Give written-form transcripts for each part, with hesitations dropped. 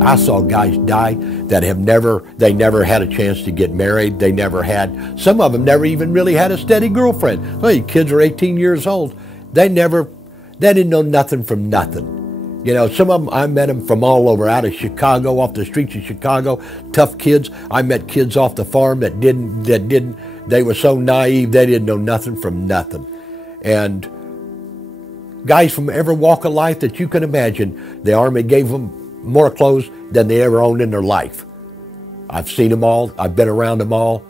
I saw guys die that they never had a chance to get married. They never had, some of them never even really had a steady girlfriend. Well, your kids are 18 years old. They didn't know nothing from nothing. You know, some of them, I met them from all over, out of Chicago, off the streets of Chicago, tough kids. I met kids off the farm that they were so naive, they didn't know nothing from nothing. And guys from every walk of life that you can imagine, the Army gave them more clothes than they ever owned in their life. I've seen them all, I've been around them all.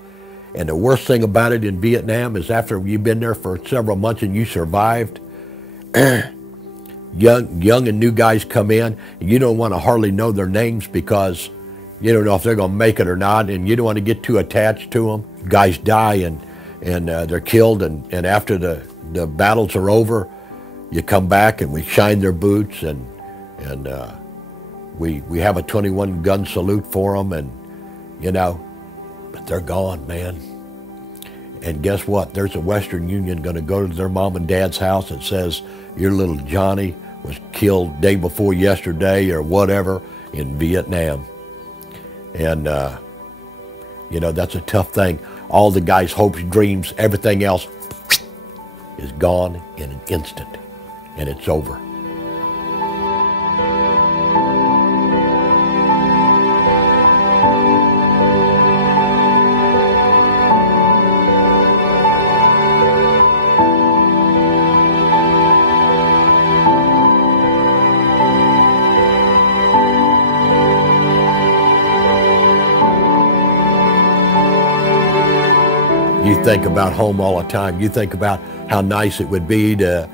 And the worst thing about it in Vietnam is after you've been there for several months and you survived, young and new guys come in, and you don't want to hardly know their names because you don't know if they're going to make it or not, and you don't want to get too attached to them. Guys die and they're killed, and after the battles are over, you come back and we shine their boots, and we have a 21 gun salute for them, and you know, but they're gone, man. And guess what? There's a Western Union going to go to their mom and dad's house and says, your little Johnny was killed day before yesterday or whatever in Vietnam. And, you know, that's a tough thing. All the guys' hopes, dreams, everything else is gone in an instant, and it's over. You think about home all the time. You think about how nice it would be to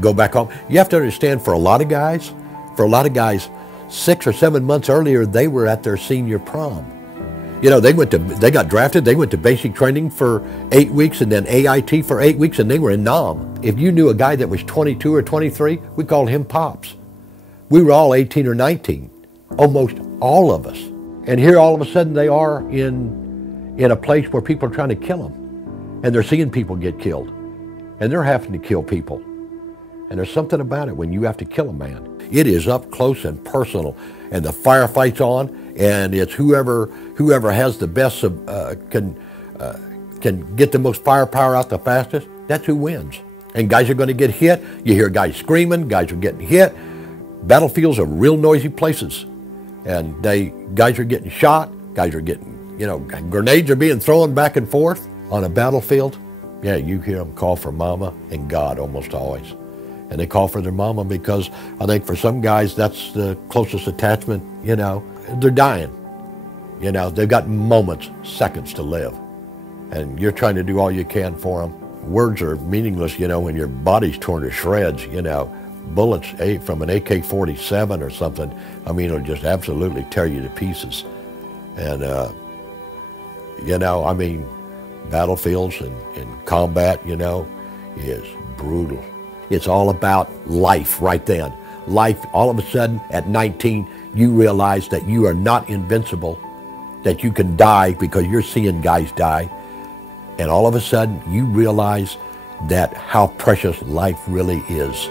go back home. You have to understand, for a lot of guys, 6 or 7 months earlier, they were at their senior prom. You know, they got drafted, they went to basic training for 8 weeks and then AIT for 8 weeks, and they were in Nam. If you knew a guy that was 22 or 23, we called him Pops. We were all 18 or 19, almost all of us. And here all of a sudden they are in a place where people are trying to kill them, and they're seeing people get killed, and they're having to kill people. And there's something about it when you have to kill a man. It is up close and personal, and the firefight's on, and it's whoever has the best, can get the most firepower out the fastest, that's who wins. And guys are going to get hit. You hear guys screaming, guys are getting hit. Battlefields are real noisy places, and guys are getting shot, guys are getting, you know, grenades are being thrown back and forth on a battlefield. Yeah, you hear them call for mama and God almost always. And they call for their mama because I think for some guys that's the closest attachment, you know. They're dying. You know, they've got moments, seconds to live. And you're trying to do all you can for them. Words are meaningless, you know, when your body's torn to shreds, you know. Bullets from an AK-47 or something, I mean, it'll just absolutely tear you to pieces. And, you know, I mean, battlefields and combat, you know, is brutal. It's all about life right then. Life, all of a sudden, at 19, you realize that you are not invincible, that you can die because you're seeing guys die. And all of a sudden, you realize that how precious life really is.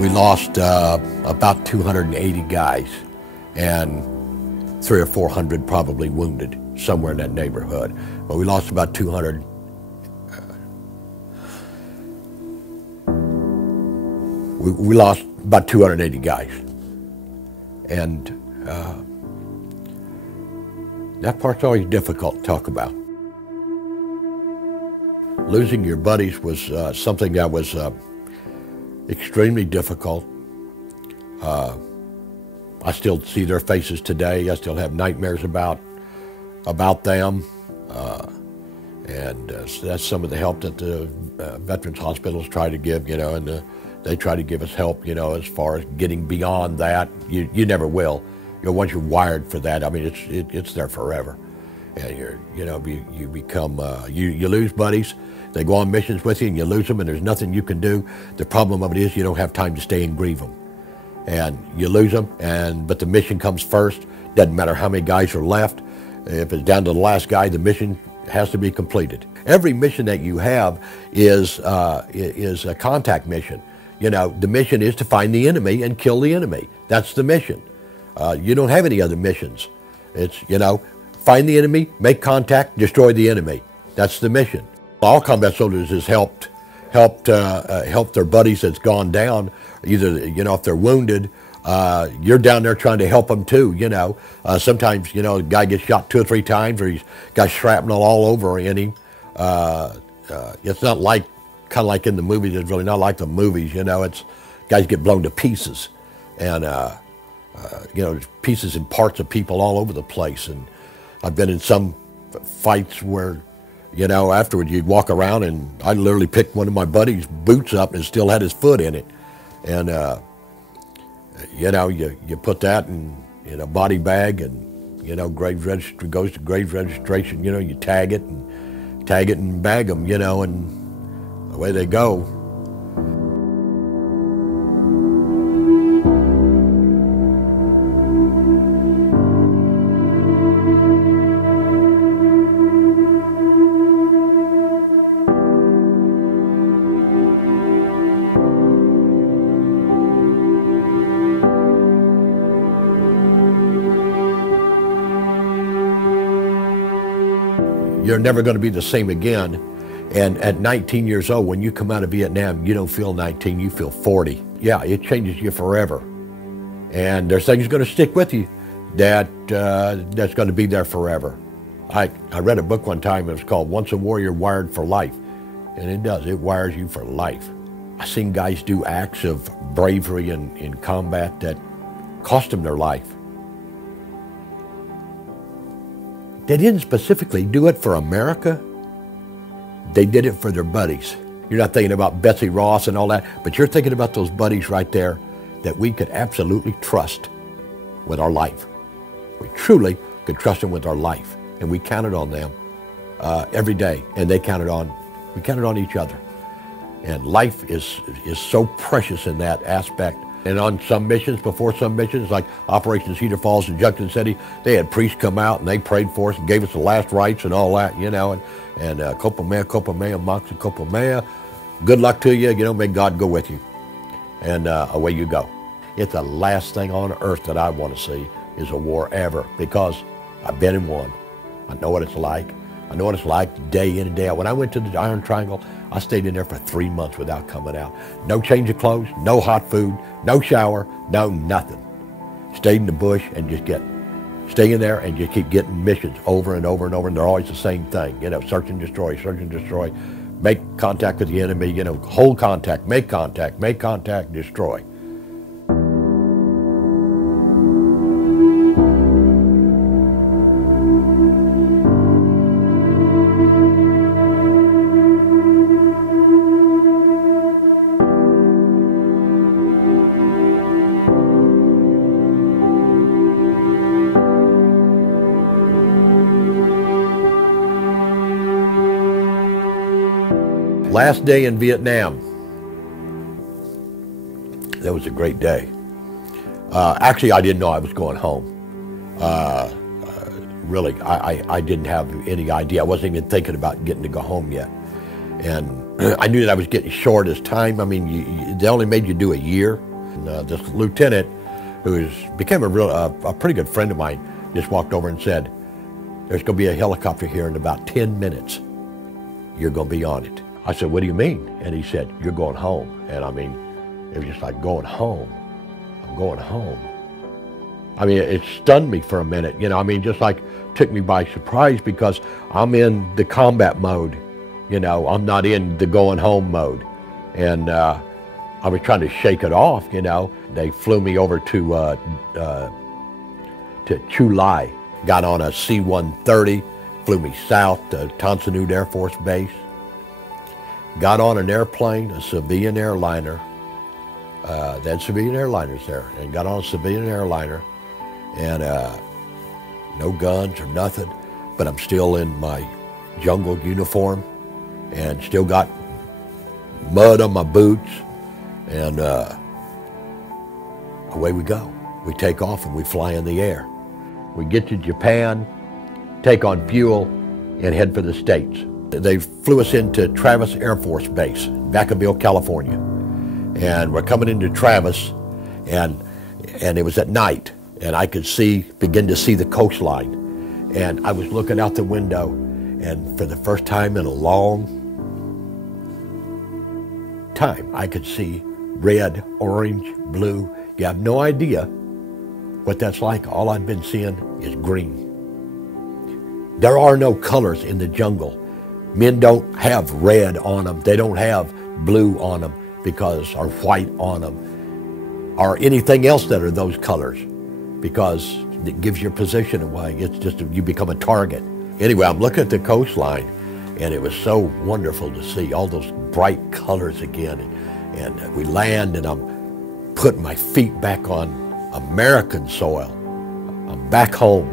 We lost about 280 guys, and 300 or 400 probably wounded, somewhere in that neighborhood. But we lost about 200. We lost about 280 guys. And that part's always difficult to talk about. Losing your buddies was something that was extremely difficult. I still see their faces today. I still have nightmares about them. And that's some of the help that the veterans hospitals try to give, you know, and they try to give us help, you know, as far as getting beyond that. You never will. You know, once you're wired for that, I mean, it's there forever. And you become, you lose buddies. They go on missions with you and you lose them and there's nothing you can do. The problem of it is you don't have time to stay and grieve them. And you lose them, but the mission comes first. Doesn't matter how many guys are left. If it's down to the last guy, the mission has to be completed. Every mission that you have is a contact mission. The mission is to find the enemy and kill the enemy. That's the mission. You don't have any other missions. It's, find the enemy, make contact, destroy the enemy. That's the mission. All combat soldiers has helped their buddies that's gone down. Either, if they're wounded, you're down there trying to help them too, Sometimes, a guy gets shot 2 or 3 times or he's got shrapnel all over in him. It's not like, kind of like in the movies, it's really not like the movies, it's, guys get blown to pieces. And, there's pieces and parts of people all over the place. And I've been in some fights where, afterward you'd walk around and I literally picked one of my buddies' boots up and it still had his foot in it. And, you put that in a body bag and, grave registry goes to grave registration, you tag it and bag them, and away they go. You're never going to be the same again. And at 19 years old, when you come out of Vietnam, you don't feel 19, you feel 40. Yeah, it changes you forever. And there's things going to stick with you that's going to be there forever. I read a book one time, it was called Once a Warrior, Wired for Life. And it does, it wires you for life. I've seen guys do acts of bravery in combat that cost them their life. They didn't specifically do it for America. They did it for their buddies. You're not thinking about Betsy Ross and all that, but you're thinking about those buddies right there that we could absolutely trust with our life. We truly could trust them with our life, and we counted on them every day, and we counted on each other. And life is so precious in that aspect. And on some missions, before some missions, like Operation Cedar Falls and Junction City, they had priests come out and they prayed for us and gave us the last rites and all that, and Kopamea, Moxie Kopamea, good luck to you, may God go with you. And away you go. It's the last thing on earth that I want to see is a war ever, because I've been in one. I know what it's like. I know what it's like day in and day out. When I went to the Iron Triangle, I stayed in there for 3 months without coming out. No change of clothes, no hot food, no shower, no nothing. Stayed in the bush and just stay in there and just keep getting missions over and over and over, and they're always the same thing. Search and destroy, make contact with the enemy, hold contact, make contact, destroy. Last day in Vietnam. That was a great day. Actually, I didn't know I was going home. Really, I didn't have any idea. I wasn't even thinking about getting to go home yet. And I knew that I was getting short as time. I mean, they only made you do a year. And, this lieutenant, who became a pretty good friend of mine, just walked over and said, "There's going to be a helicopter here in about 10 minutes. You're going to be on it." I said, "What do you mean?" And he said, "You're going home." And I mean, it was just like, going home. I'm going home. I mean, it stunned me for a minute, just like took me by surprise, because I'm in the combat mode, I'm not in the going home mode. And I was trying to shake it off, They flew me over to Chu Lai, got on a C-130, flew me south to Tan Son Nhut Air Force Base. Got on an airplane, a civilian airliner. They had civilian airliners there, and got on a civilian airliner, and no guns or nothing. but I'm still in my jungle uniform and still got mud on my boots, and away we go. We take off and we fly in the air. We get to Japan, take on fuel, and head for the States. They flew us into Travis Air Force Base, Vacaville, California. And we're coming into Travis, and it was at night, and I could begin to see the coastline. And I was looking out the window, and for the first time in a long time, I could see red, orange, blue. You have no idea what that's like. All I've been seeing is green. There are no colors in the jungle. Men don't have red on them. They don't have blue on them or white on them, or anything else that are those colors, because it gives your position away. It's just, you become a target. Anyway, I'm looking at the coastline, and it was so wonderful to see all those bright colors again. And we land, and I'm putting my feet back on American soil. I'm back home.